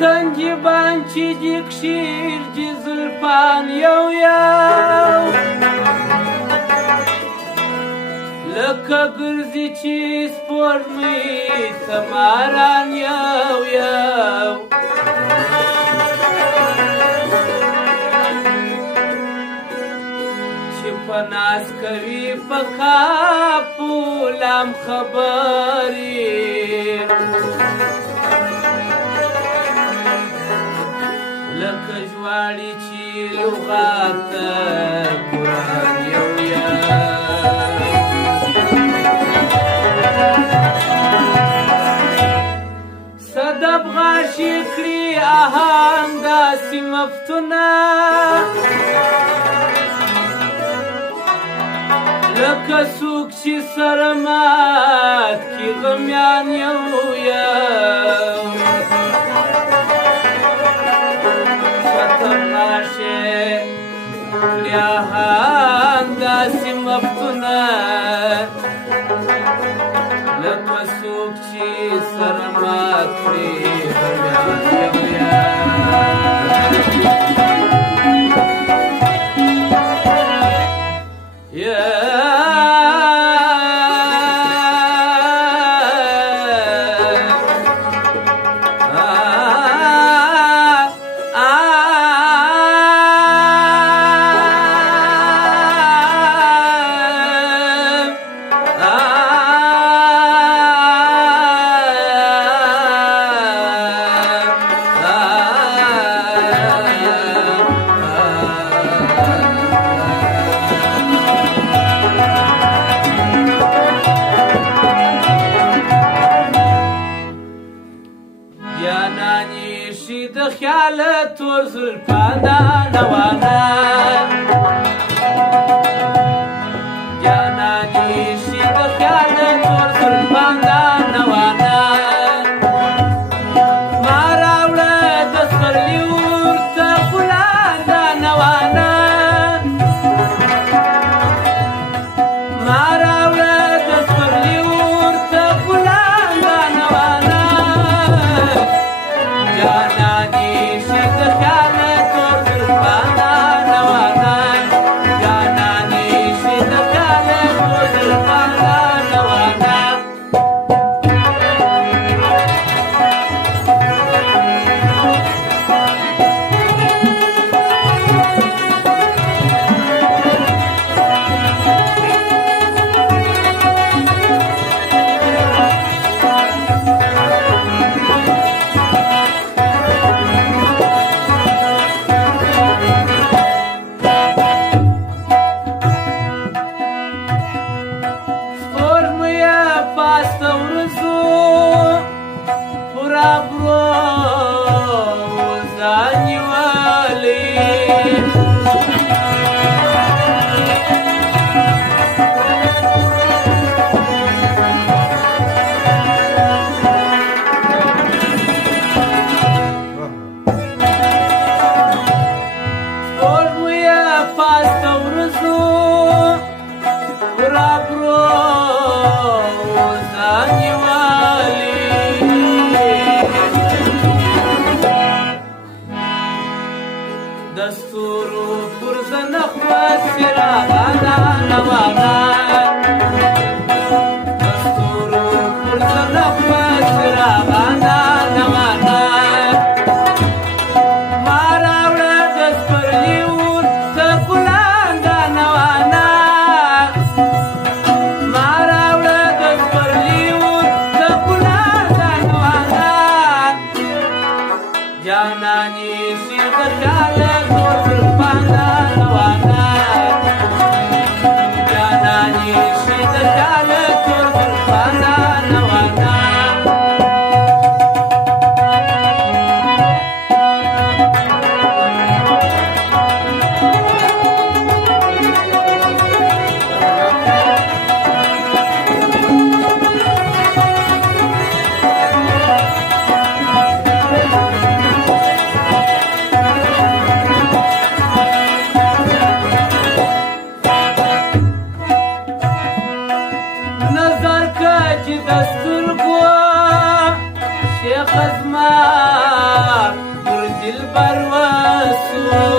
تنگی بانچی دی کشیر دی زلفان یو یو لکه ګرځي چې سپوږمۍ سماران یو یو چې په ناز کوي په کاپو لام خبرې لکه جواړي چې لغات قرآن یو یو صدب غاشي کړي آهنګ داسې مفتونه لکه څوک چې سره مات کي غمیان یو یو صدب غاشي کړي آهنګ داسې مفتونه لکه څوک چې سره مات کړي غمیان یو یو تور زلفان دا نوانا جانانی شي د خیال تور زلفان دا نوانا ما راوړه د سپرلي ورته ګلان دا نوانا ما راوړه د سپرلي ورته ګلان دا نوانا جانانی دستورو پرزنخ وسرا غانا نوانا دستورو پرزنخ وسرا غانا نوانا مارا وړه د سپرلي ورته ګلان دا نوانا مارا وړه د سپرلي ورته ګلان دا نوانا جانانی شي د خیال دلبر وسو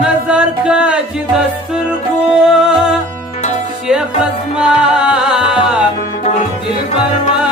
نظر کج دسترگو شیخ ازما ور دلبر